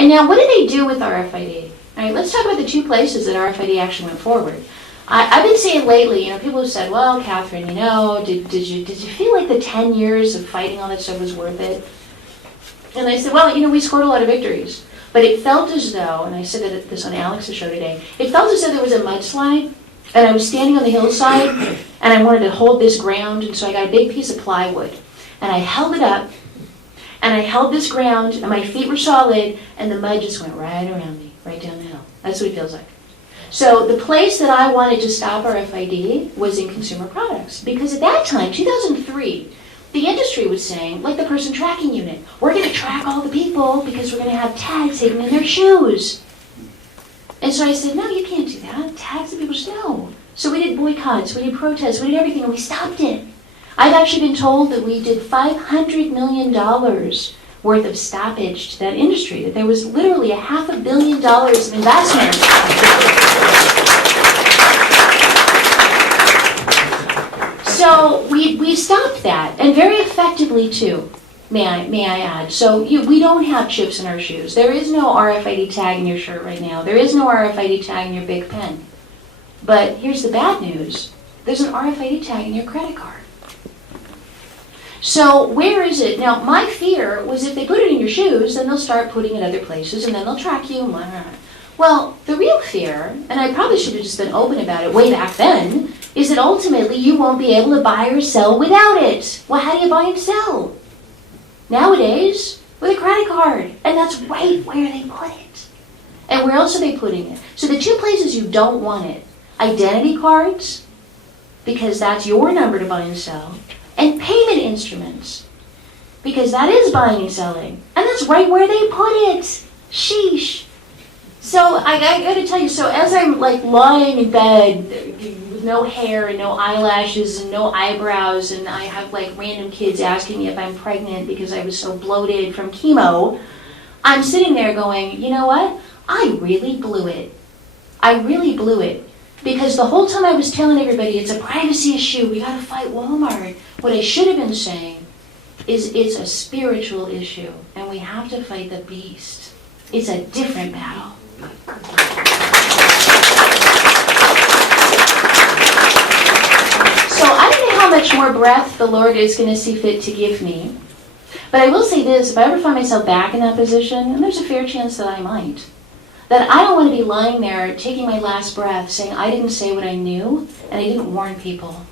And now what did they do with RFID? All right, let's talk about the two places that RFID actually went forward. I've been saying lately, people have said, well, Katherine, did you feel like the 10 years of fighting all that stuff was worth it? And I said, well, we scored a lot of victories. But it felt as though, and I said this on Alex's show today, it felt as though there was a mudslide, and I was standing on the hillside, and I wanted to hold this ground, and so I got a big piece of plywood, and I held it up, and I held this ground, and my feet were solid, and the mud just went right around me, right down the hill. That's what it feels like. So the place that I wanted to stop RFID was in consumer products, because at that time, 2003, the industry was saying, like the person tracking unit, we're going to track all the people because we're going to have tags hidden in their shoes. And so I said, no, you can't do that. Tags that people should know. So we did boycotts, we did protests, we did everything, and we stopped it. I've actually been told that we did $500 million worth of stoppage to that industry, that there was literally $500 million of investment. So we stopped that, and very effectively too, may I add. So we don't have chips in our shoes. There is no RFID tag in your shirt right now. There is no RFID tag in your Big Pen. But here's the bad news. There's an RFID tag in your credit card. So where is it? Now, my fear was if they put it in your shoes, then they'll start putting it other places, and then they'll track you. Well, the real fear, and I probably should have just been open about it way back then, is that ultimately you won't be able to buy or sell without it. Well, how do you buy and sell? Nowadays, with a credit card. And that's right where they put it. And where else are they putting it? So the two places you don't want it, identity cards, because that's your number to buy and sell, and payment instruments, because that is buying and selling. And that's right where they put it. Sheesh. So I got to tell you, so as I'm like lying in bed with no hair and no eyelashes and no eyebrows, and I have like random kids asking me if I'm pregnant because I was so bloated from chemo, I'm sitting there going, you know what? I really blew it. I really blew it. Because the whole time I was telling everybody it's a privacy issue, we got to fight Walmart. What I should have been saying is it's a spiritual issue, and we have to fight the beast. It's a different battle. So I don't know how much more breath the Lord is going to see fit to give me. But I will say this, if I ever find myself back in that position, and there's a fair chance that I might, that I don't want to be lying there taking my last breath saying I didn't say what I knew and I didn't warn people.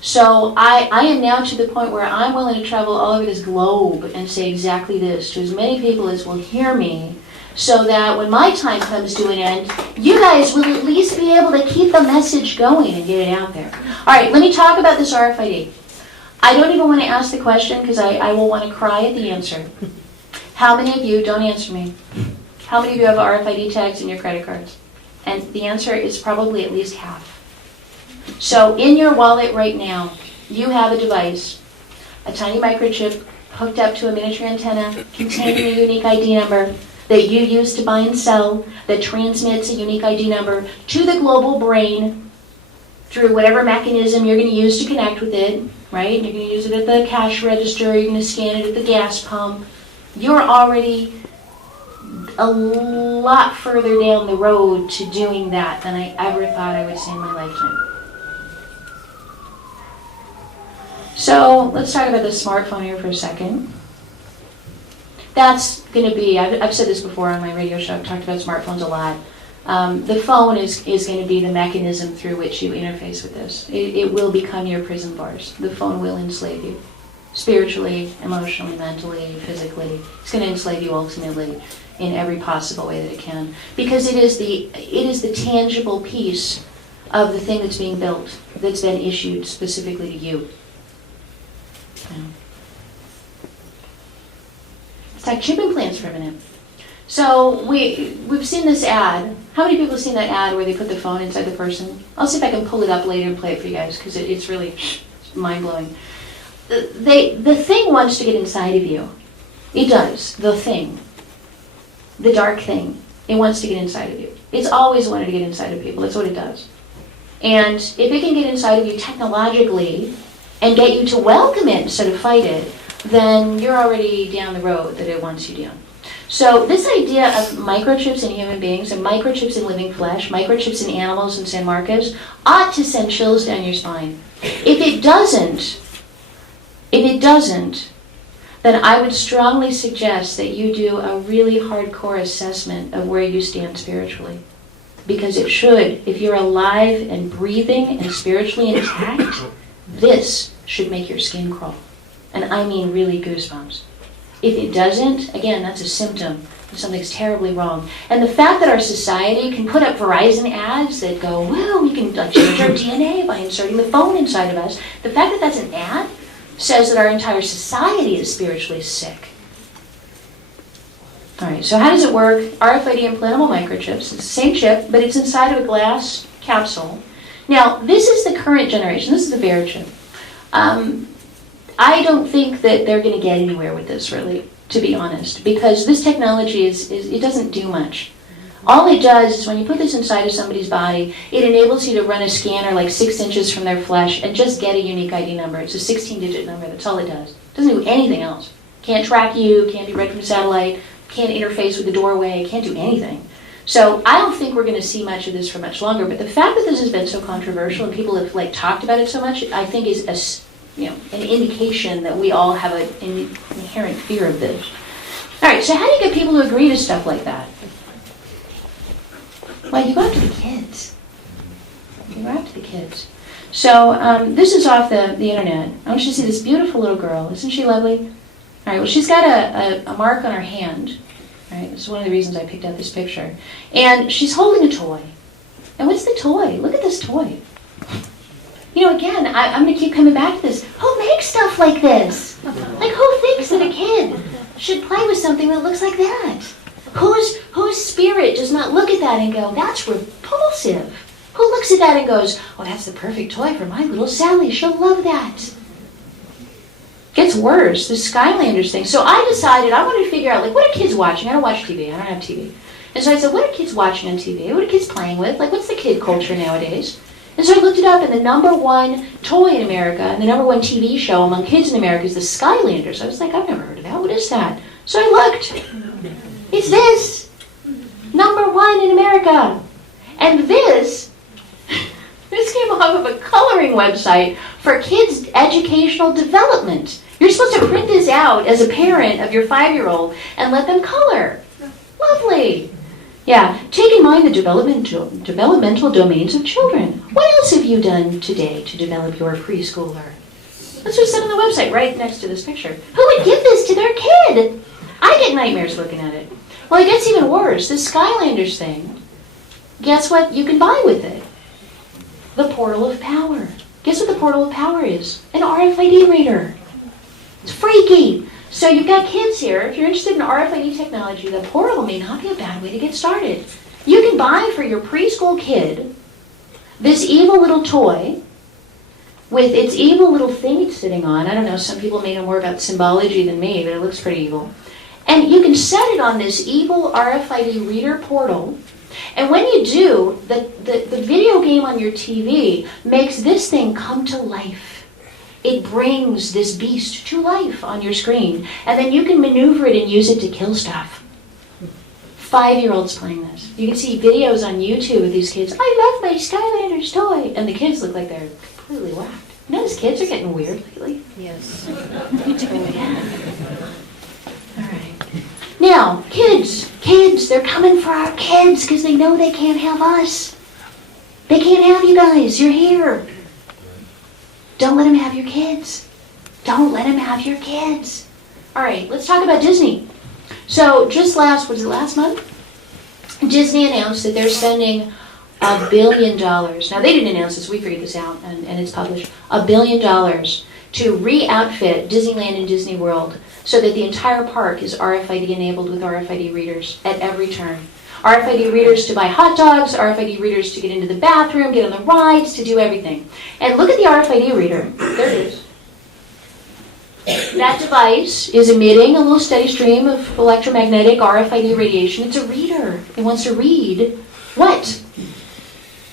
So I am now to the point where I'm willing to travel all over this globe and say exactly this to as many people as will hear me, so that when my time comes to an end, you guys will at least be able to keep the message going and get it out there. All right, let me talk about this RFID. I don't even want to ask the question because I will want to cry at the answer. How many of you, don't answer me, how many of you have RFID tags in your credit cards? And the answer is probably at least half. So in your wallet right now, you have a device, a tiny microchip hooked up to a miniature antenna containing a unique ID number that you use to buy and sell, that transmits a unique ID number to the global brain through whatever mechanism you're going to use to connect with it, right? You're going to use it at the cash register, you're going to scan it at the gas pump. You're already a lot further down the road to doing that than I ever thought I would see in my lifetime. So let's talk about the smartphone here for a second. That's going to be, I've said this before on my radio show, I've talked about smartphones a lot. The phone is going to be the mechanism through which you interface with this. It will become your prison bars. The phone will enslave you. Spiritually, emotionally, mentally, physically. It's going to enslave you ultimately in every possible way that it can. Because it is the tangible piece of the thing that's being built, that's been issued specifically to you. Yeah. It's like chip implants for a minute. So we've seen this ad. How many people have seen that ad where they put the phone inside the person? I'll see if I can pull it up later and play it for you guys, because it's really mind-blowing. The thing wants to get inside of you. It does. The thing. The dark thing. It wants to get inside of you. It's always wanted to get inside of people. That's what it does. And if it can get inside of you technologically and get you to welcome it instead of fight it, then you're already down the road that it wants you down. So this idea of microchips in human beings and microchips in living flesh, microchips in animals in San Marcos, ought to send chills down your spine. If it doesn't, then I would strongly suggest that you do a really hardcore assessment of where you stand spiritually. Because it should, if you're alive and breathing and spiritually intact, this should make your skin crawl. And I mean really goosebumps. If it doesn't, again, that's a symptom that something's terribly wrong. And the fact that our society can put up Verizon ads that go, well, we can change our DNA by inserting the phone inside of us, the fact that that's an ad says that our entire society is spiritually sick. All right, so how does it work? RFID implantable microchips. It's the same chip, but it's inside of a glass capsule. Now, this is the current generation. This is the bare chip. I don't think that they're going to get anywhere with this, really, to be honest, because this technology it doesn't do much. All it does is when you put this inside of somebody's body, it enables you to run a scanner like 6 inches from their flesh and just get a unique ID number. It's a 16-digit number. That's all it does. It doesn't do anything else. Can't track you, can't be read from satellite, can't interface with the doorway, can't do anything. So I don't think we're going to see much of this for much longer. But the fact that this has been so controversial and people have talked about it so much, I think is an indication that we all have an inherent fear of this. All right, so how do you get people to agree to stuff like that? Well, you go after the kids. You go after the kids. So this is off the internet. I want you to see this beautiful little girl. Isn't she lovely? All right, well, she's got a mark on her hand. All right, this is one of the reasons I picked out this picture. And she's holding a toy. And what's the toy? Look at this toy. You know, again, I'm going to keep coming back to this. Who makes stuff like this? Like, who thinks that a kid should play with something that looks like that? Whose spirit does not look at that and go, that's repulsive? Who looks at that and goes, oh, that's the perfect toy for my little Sally. She'll love that. Gets worse, the Skylanders thing. So I decided I wanted to figure out, what are kids watching? I don't watch TV. I don't have TV. And so I said, what are kids watching on TV? What are kids playing with? What's the kid culture nowadays? And so I looked it up, and the number one toy in America and the number one TV show among kids in America is the Skylanders. I was like, I've never heard of that. What is that? So I looked. It's this. Number one in America. And this came off of a coloring website for kids' educational development. You're supposed to print this out as a parent of your 5-year-old and let them color. Lovely. Yeah, take in mind the developmental domains of children. What else have you done today to develop your preschooler? That's what's said on the website right next to this picture. Who would give this to their kid? I get nightmares looking at it. Well, it gets even worse. This Skylanders thing, guess what you can buy with it? The portal of power. Guess what the portal of power is? An RFID reader. It's freaky. So you've got kids here. If you're interested in RFID technology, the portal may not be a bad way to get started. You can buy for your preschool kid this evil little toy with its evil little thing it's sitting on. I don't know, some people may know more about symbology than me, but it looks pretty evil. And you can set it on this evil RFID reader portal. And when you do, the video game on your TV makes this thing come to life. It brings this beast to life on your screen. And then you can maneuver it and use it to kill stuff. 5-year-olds playing this. You can see videos on YouTube of these kids. I love my Skylanders toy. And the kids look like they're completely whacked. You notice kids are getting weird lately? Yes. Yeah. All right. Now, kids, they're coming for our kids because they know they can't have us. They can't have you guys. You're here. Don't let them have your kids. Don't let them have your kids. All right, let's talk about Disney. So just last month? Disney announced that they're spending $1 billion. Now, they didn't announce this. We figured this out, and it's published. $1 billion to re-outfit Disneyland and Disney World so that the entire park is RFID enabled with RFID readers at every turn. RFID readers to buy hot dogs, RFID readers to get into the bathroom, get on the rides, to do everything. And look at the RFID reader. There it is. That device is emitting a little steady stream of electromagnetic RFID radiation. It's a reader. It wants to read what?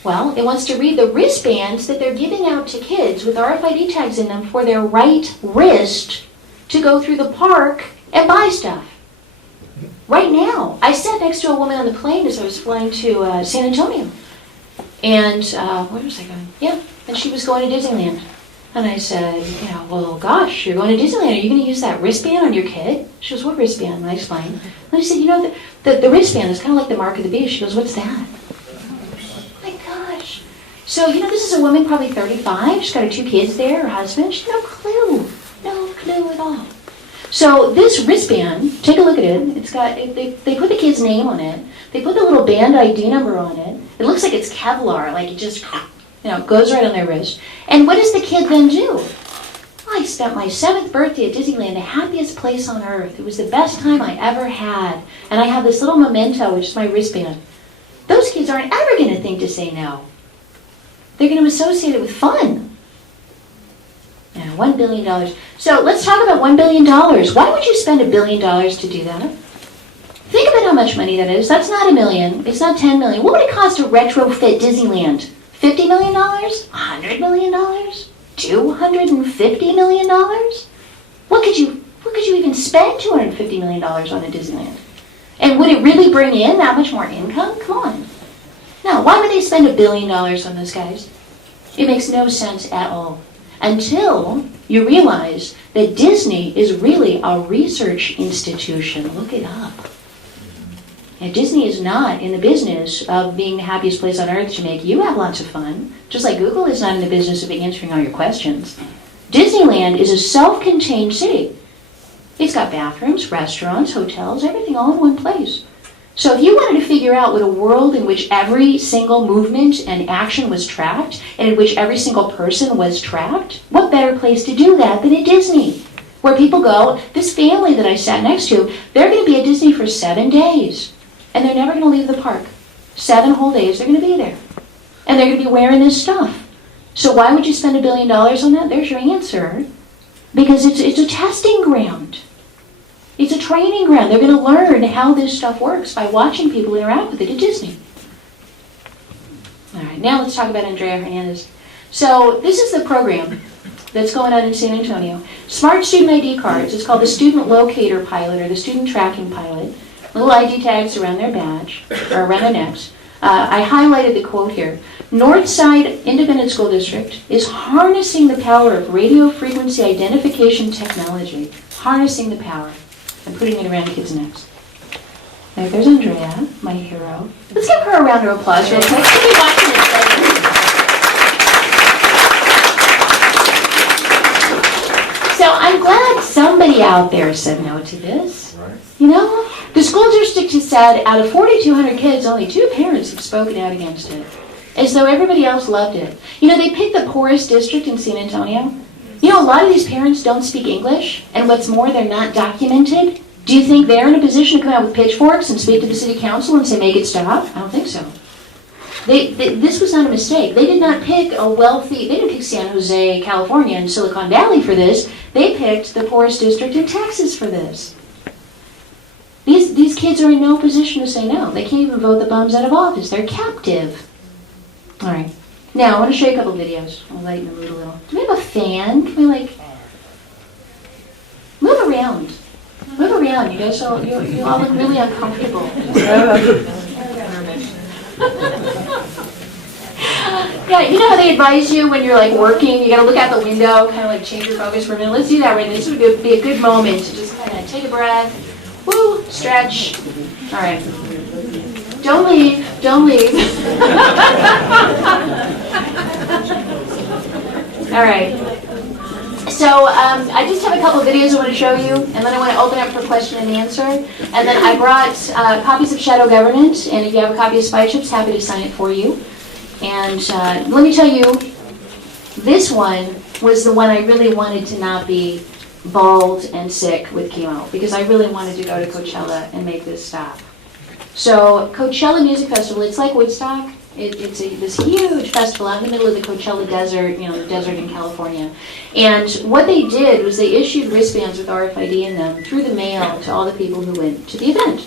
Well, it wants to read the wristbands that they're giving out to kids with RFID tags in them for their right wrist to go through the park and buy stuff. Right now. I sat next to a woman on the plane as I was flying to San Antonio. And where was I going? Yeah, and she was going to Disneyland. And I said, well, gosh, you're going to Disneyland. Are you going to use that wristband on your kid? She goes, what wristband? And I explained. And I said, the wristband is kind of like the mark of the beast. She goes, what's that? Oh my gosh. So, this is a woman probably 35. She's got her 2 kids there, her husband. She had no clue. No clue at all. So this wristband, take a look at it. It's got, they put the kid's name on it. They put the little band ID number on it. It looks like it's Kevlar, like it just, goes right on their wrist. And what does the kid then do? I spent my 7th birthday at Disneyland, the happiest place on earth. It was the best time I ever had. And I have this little memento, which is my wristband. Those kids aren't ever going to think to say no. They're going to associate it with fun. $1 billion. So let's talk about $1 billion. Why would you spend $1 billion to do that? Think about how much money that is. That's not $1 million. It's not $10 million. What would it cost to retrofit Disneyland? $50 million? $100 million? $250 million? What could you even spend $250 million on at Disneyland? And would it really bring in that much more income? Come on. No, why would they spend $1 billion on those guys? It makes no sense at all. Until you realize that Disney is really a research institution. Look it up. And Disney is not in the business of being the happiest place on earth to make you have lots of fun, just like Google is not in the business of answering all your questions. Disneyland is a self-contained city. It's got bathrooms, restaurants, hotels, everything all in one place. So if you wanted to figure out what a world in which every single movement and action was tracked, and in which every single person was tracked, what better place to do that than at Disney? Where people go, this family that I sat next to, they're going to be at Disney for 7 days. And they're never going to leave the park. 7 whole days they're going to be there. And they're going to be wearing this stuff. So why would you spend $1 billion on that? There's your answer. Because it's a testing ground. It's a training ground. They're going to learn how this stuff works by watching people interact with it at Disney. All right, now let's talk about Andrea Hernandez. So this is the program that's going on in San Antonio. Smart student ID cards. It's called the Student Locator Pilot or the Student Tracking Pilot. Little ID tags around their badge, or around their necks. I highlighted the quote here. Northside Independent School District is harnessing the power of radio frequency identification technology. Harnessing the power. And putting it around kids' necks. There's Andrea, my hero. Let's give her a round of applause real quick. She'll be watching this later. So I'm glad somebody out there said no to this. Right. The school district has said out of 4,200 kids, only 2 parents have spoken out against it. As though everybody else loved it. They picked the poorest district in San Antonio. A lot of these parents don't speak English, and what's more, they're not documented. Do you think they're in a position to come out with pitchforks and speak to the city council and say, make it stop? I don't think so. This was not a mistake. They did not pick they didn't pick San Jose, California, and Silicon Valley for this. They picked the poorest district in Texas for this. These kids are in no position to say no. They can't even vote the bums out of office. They're captive. All right. Now, I want to show you a couple videos. I'll lighten the mood a little. Do we have a fan? Can we, move around. Move around. You guys all, you all look really uncomfortable. Yeah, you know how they advise you when you're, working, you got to look out the window, kind of, change your focus for a minute. Let's do that right now. This would be a good moment to just kind of take a breath. Woo, stretch. All right. Don't leave. Don't leave. All right. So I just have a couple of videos I want to show you, and then I want to open up for question and answer. And then I brought copies of Shadow Government, and if you have a copy of Spy Chips, happy to sign it for you. And let me tell you, this one was the one I really wanted to not be bald and sick with chemo, because I really wanted to go to Coachella and make this stop. So Coachella Music Festival, it's like Woodstock. It's this huge festival out in the middle of the Coachella Desert, the desert in California. And what they did was they issued wristbands with RFID in them through the mail to all the people who went to the event.